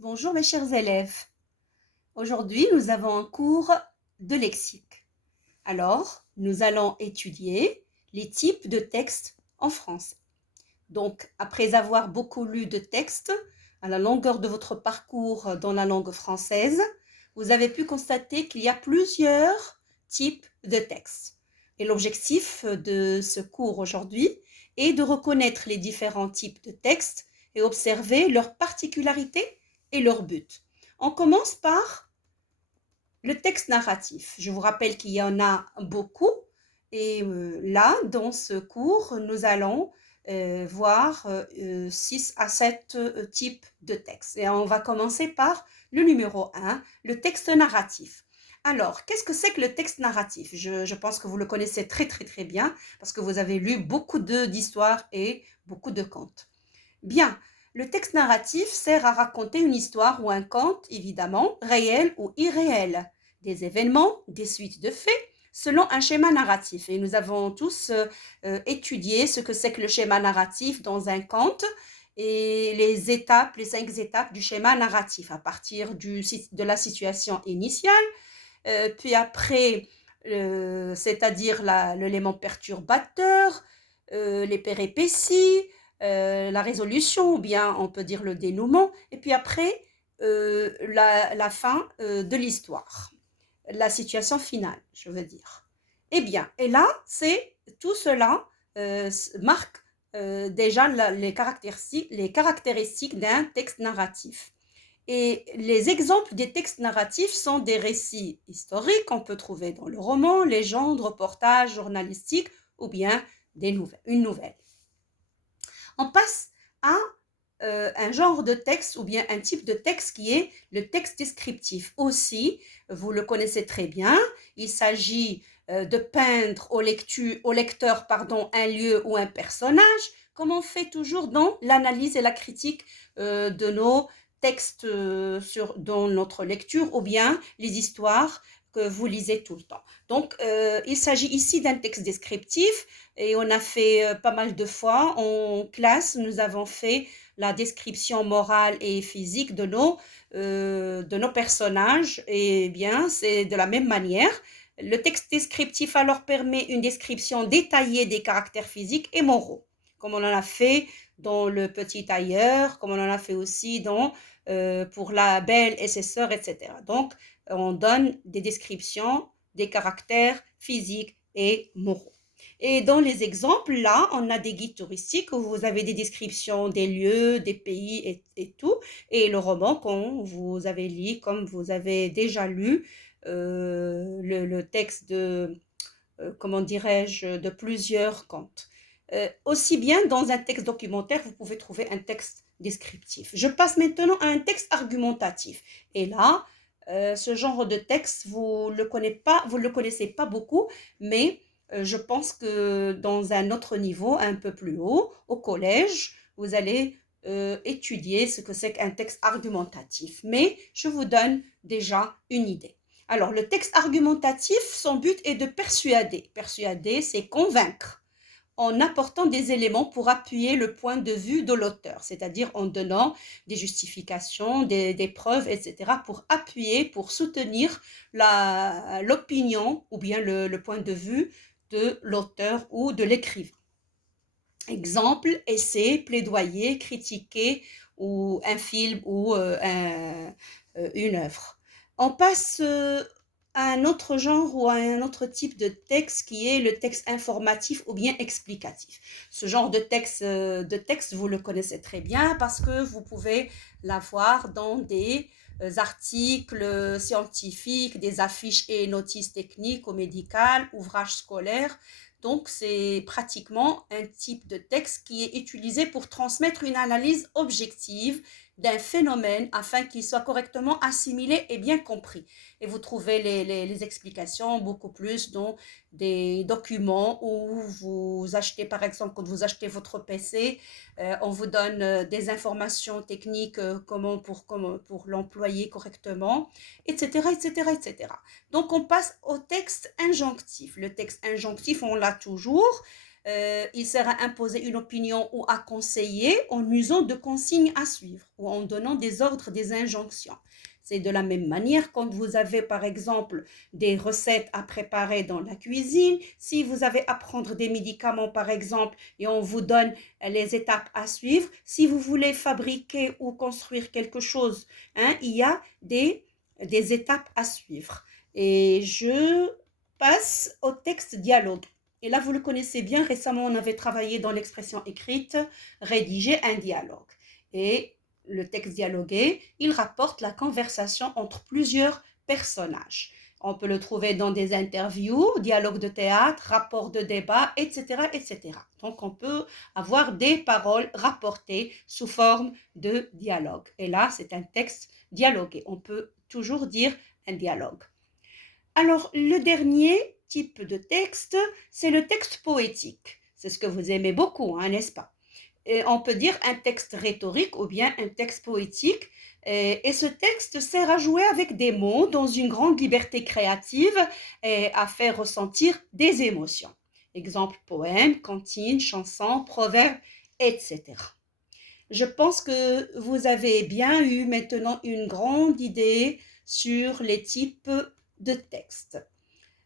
Bonjour mes chers élèves. Aujourd'hui, nous avons un cours de lexique. Alors, nous allons étudier les types de textes en français. Donc, après avoir beaucoup lu de textes à la longueur de votre parcours dans la langue française, vous avez pu constater qu'il y a plusieurs types de textes. Et l'objectif de ce cours aujourd'hui est de reconnaître les différents types de textes et observer leurs particularités et leurs buts. On commence par le texte narratif. Je vous rappelle qu'il y en a beaucoup et là, dans ce cours, nous allons voir 6 à 7 types de textes. Et on va commencer par le numéro 1, le texte narratif. Alors, qu'est-ce que c'est que le texte narratif? Je pense que vous le connaissez très très très bien parce que vous avez lu beaucoup d'histoires et beaucoup de contes. Bien, le texte narratif sert à raconter une histoire ou un conte, évidemment, réel ou irréel, des événements, des suites de faits, selon un schéma narratif. Et nous avons tous étudié ce que c'est que le schéma narratif dans un conte et les 5 étapes du schéma narratif à partir de la situation initiale, puis après, c'est-à-dire l'élément perturbateur, les péripéties, la résolution, ou bien on peut dire le dénouement, et puis après, la fin de l'histoire, la situation finale, je veux dire. Eh bien, et là, tout cela marque déjà les caractéristiques d'un texte narratif. Et les exemples des textes narratifs sont des récits historiques qu'on peut trouver dans le roman, légende, reportage, journalistique ou bien une nouvelle. On passe à un genre de texte ou bien un type de texte qui est le texte descriptif. Aussi, vous le connaissez très bien, il s'agit de peindre au lecteur un lieu ou un personnage, comme on fait toujours dans l'analyse et la critique de nos textes dans notre lecture ou bien les histoires que vous lisez tout le temps. Donc, il s'agit ici d'un texte descriptif et on a fait pas mal de fois en classe, nous avons fait la description morale et physique de nos personnages. Et bien, c'est de la même manière. Le texte descriptif alors permet une description détaillée des caractères physiques et moraux, comme on en a fait dans Le Petit Tailleur, comme on en a fait aussi pour La Belle et ses sœurs, etc. Donc, on donne des descriptions des caractères physiques et moraux. Et dans les exemples, là, on a des guides touristiques où vous avez des descriptions des lieux, des pays et tout. Et le roman qu'on vous avez lu, comme vous avez déjà lu le texte comment dirais-je, de plusieurs contes. Aussi bien dans un texte documentaire, vous pouvez trouver un texte descriptif. Je passe maintenant à un texte argumentatif. Et là, ce genre de texte, vous le connaissez pas beaucoup, mais je pense que dans un autre niveau, un peu plus haut, au collège, vous allez étudier ce que c'est qu'un texte argumentatif. Mais je vous donne déjà une idée. Alors, le texte argumentatif, son but est de persuader. Persuader, c'est convaincre en apportant des éléments pour appuyer le point de vue de l'auteur, c'est-à-dire en donnant des justifications, des preuves, etc., pour appuyer, pour soutenir l'opinion ou bien le point de vue de l'auteur ou de l'écrivain. Exemple, essai, plaidoyer, critiquer ou un film ou une œuvre. On passe à un autre genre ou à un autre type de texte qui est le texte informatif ou bien explicatif. Ce genre de texte, vous le connaissez très bien parce que vous pouvez l'avoir dans des articles scientifiques, des affiches et notices techniques ou médicales, ouvrages scolaires. Donc, c'est pratiquement un type de texte qui est utilisé pour transmettre une analyse objective d'un phénomène afin qu'il soit correctement assimilé et bien compris. Et vous trouvez les explications beaucoup plus dans des documents où vous achetez, par exemple, quand vous achetez votre PC, on vous donne des informations techniques comment pour l'employer correctement, etc., etc., etc. Donc, on passe au texte injonctif. Le texte injonctif, on l'a toujours. il sert à imposer une opinion ou à conseiller en usant de consignes à suivre ou en donnant des ordres, des injonctions. C'est de la même manière quand vous avez par exemple des recettes à préparer dans la cuisine, si vous avez à prendre des médicaments par exemple et on vous donne les étapes à suivre, si vous voulez fabriquer ou construire quelque chose, hein, il y a des étapes à suivre. Et je passe au texte dialogue. Et là, vous le connaissez bien, récemment, on avait travaillé dans l'expression écrite, rédiger un dialogue. Et le texte dialogué, il rapporte la conversation entre plusieurs personnages. On peut le trouver dans des interviews, dialogues de théâtre, rapports de débat, etc., etc. Donc, on peut avoir des paroles rapportées sous forme de dialogue. Et là, c'est un texte dialogué. On peut toujours dire un dialogue. Alors, le dernier type de texte, c'est le texte poétique. C'est ce que vous aimez beaucoup, hein, n'est-ce pas? Et on peut dire un texte rhétorique ou bien un texte poétique. Et ce texte sert à jouer avec des mots dans une grande liberté créative et à faire ressentir des émotions. Exemple, poème, cantine, chanson, proverbe, etc. Je pense que vous avez bien eu maintenant une grande idée sur les types de textes.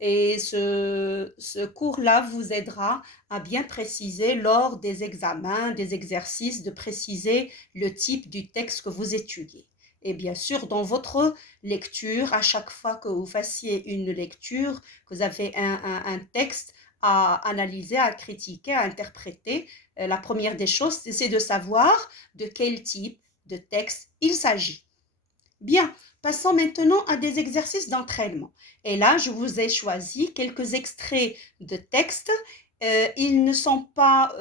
Et ce cours-là vous aidera à bien préciser lors des examens, des exercices, de préciser le type du texte que vous étudiez. Et bien sûr, dans votre lecture, à chaque fois que vous fassiez une lecture, que vous avez un texte à analyser, à critiquer, à interpréter, la première des choses, c'est de savoir de quel type de texte il s'agit. Bien, passons maintenant à des exercices d'entraînement. Et là, je vous ai choisi quelques extraits de textes. Ils ne sont pas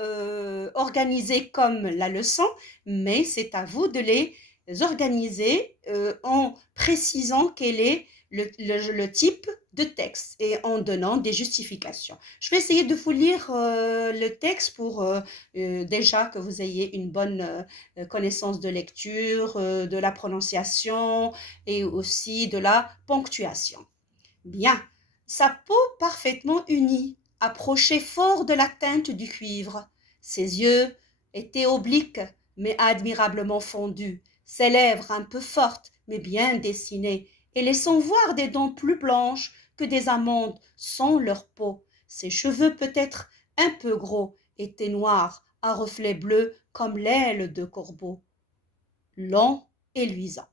organisés comme la leçon, mais c'est à vous de les organiser en précisant quel est le type de texte et en donnant des justifications. Je vais essayer de vous lire le texte pour déjà que vous ayez une bonne connaissance de lecture, de la prononciation et aussi de la ponctuation. Bien, sa peau parfaitement unie approchait fort de la teinte du cuivre. Ses yeux étaient obliques, mais admirablement fondus, ses lèvres un peu fortes, mais bien dessinées, et laissant voir des dents plus blanches que des amandes sans leur peau. Ses cheveux peut-être un peu gros étaient noirs, à reflets bleus comme l'aile de corbeau, long et luisant.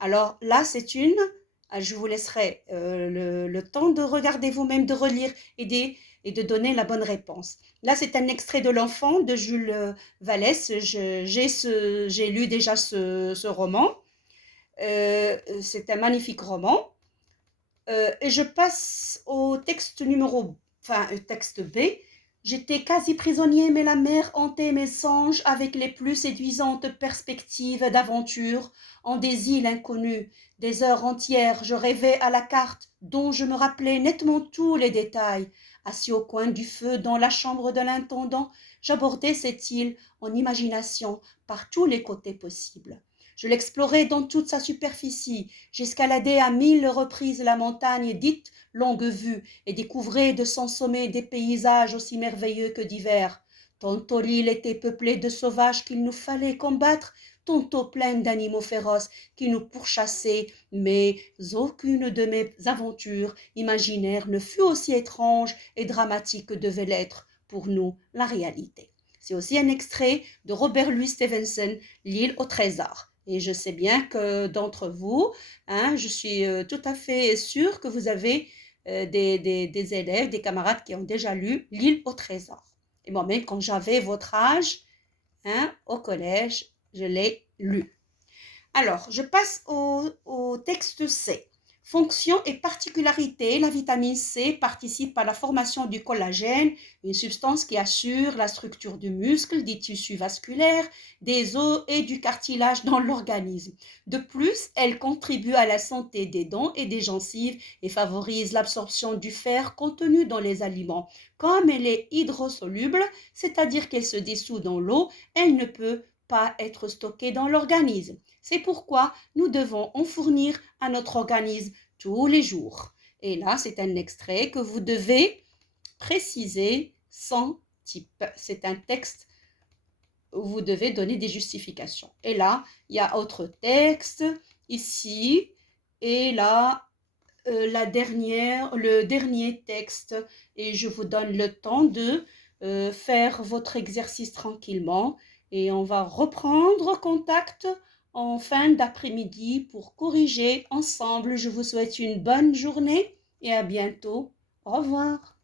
Alors là, je vous laisserai le temps de regarder vous-même, de relire et de donner la bonne réponse. Là, c'est un extrait de L'Enfant de Jules Vallès. J'ai lu déjà ce roman. C'est un magnifique roman. Et je passe au texte B. J'étais quasi prisonnier, mais la mer hantait mes songes avec les plus séduisantes perspectives d'aventure en des îles inconnues. Des heures entières, je rêvais à la carte dont je me rappelais nettement tous les détails. Assis au coin du feu dans la chambre de l'intendant, j'abordais cette île en imagination par tous les côtés possibles. Je l'explorais dans toute sa superficie, j'escaladais à 1000 reprises la montagne dite Longue Vue et découvrais de son sommet des paysages aussi merveilleux que divers. Tantôt l'île était peuplée de sauvages qu'il nous fallait combattre, tantôt pleine d'animaux féroces qui nous pourchassaient, mais aucune de mes aventures imaginaires ne fut aussi étrange et dramatique que devait l'être pour nous la réalité. C'est aussi un extrait de Robert Louis Stevenson, L'île au trésor. Et je sais bien que d'entre vous, hein, je suis tout à fait sûre que vous avez des élèves, des camarades qui ont déjà lu L'île au trésor. Et moi-même, quand j'avais votre âge, hein, au collège, je l'ai lu. Alors, je passe au texte C. Fonction et particularité, la vitamine C participe à la formation du collagène, une substance qui assure la structure du muscle, des tissus vasculaires, des os et du cartilage dans l'organisme. De plus, elle contribue à la santé des dents et des gencives et favorise l'absorption du fer contenu dans les aliments. Comme elle est hydrosoluble, c'est-à-dire qu'elle se dissout dans l'eau, elle ne peut pas être stockée dans l'organisme. C'est pourquoi nous devons en fournir à notre organisme tous les jours. Et là, c'est un extrait que vous devez préciser sans type. C'est un texte où vous devez donner des justifications. Et là, il y a autre texte, ici, et là, le dernier texte. Et je vous donne le temps de faire votre exercice tranquillement. Et on va reprendre contact en fin d'après-midi pour corriger ensemble. Je vous souhaite une bonne journée et à bientôt. Au revoir.